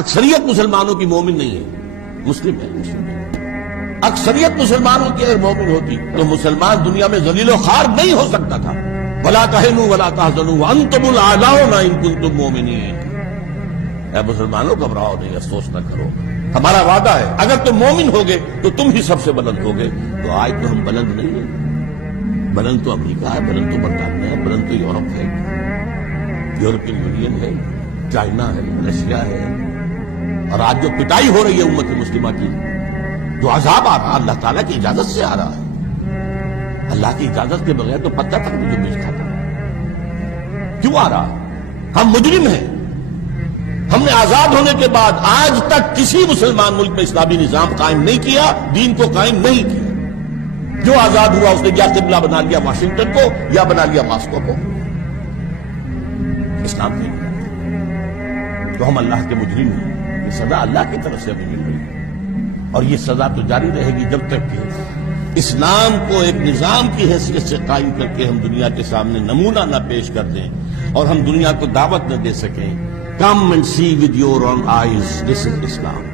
اکثریت مسلمانوں کی مومن نہیں ہے، مسلم ہے۔ اکثریت مسلمانوں کی اگر مومن ہوتی تو مسلمان دنیا میں ذلیل و خوار نہیں ہو سکتا تھا۔ وَلَا تَهِنُوا وَلَا تَحْزَنُوا وَأَنْتُمُ الْأَعْلَوْنَ إِن كُنتُم مُؤْمِنِينَ۔ اے مسلمانوں گھبراؤ نہیں، افسوس نہ کرو، ہمارا وعدہ ہے اگر تم مومن ہوگے تو تم ہی سب سے بلند ہوگے۔ تو آج تو ہم بلند نہیں ہیں، بلند تو امریکہ ہے، بلند تو برطانیہ ہے، بلند تو یورپ ہے، یورپین یونین ہے، چائنا ہے، رشیا ہے۔ اور آج جو پٹائی ہو رہی ہے امت مسلمہ کی، جو عذاب آ رہا اللہ تعالیٰ کی اجازت سے آ رہا ہے، اللہ کی اجازت کے بغیر تو پتہ تک مجھے بیچ کھاتا، کیوں آ رہا؟ ہم مجرم ہیں۔ ہم نے آزاد ہونے کے بعد آج تک کسی مسلمان ملک میں اسلامی نظام قائم نہیں کیا، دین کو قائم نہیں کیا۔ جو آزاد ہوا اس نے یا قبلہ بنا لیا واشنگٹن کو یا بنا لیا ماسکو کو، اسلام نہیں بنا۔ تو ہم اللہ کے مجرم ہیں، یہ سزا اللہ کی طرف سے ہمیں مل رہی ہے، اور یہ سزا تو جاری رہے گی جب تک کہ اسلام کو ایک نظام کی حیثیت سے قائم کر کے ہم دنیا کے سامنے نمونہ نہ پیش کر دیں اور ہم دنیا کو دعوت نہ دے سکیں۔ Come and see with your own eyes, this is Islam.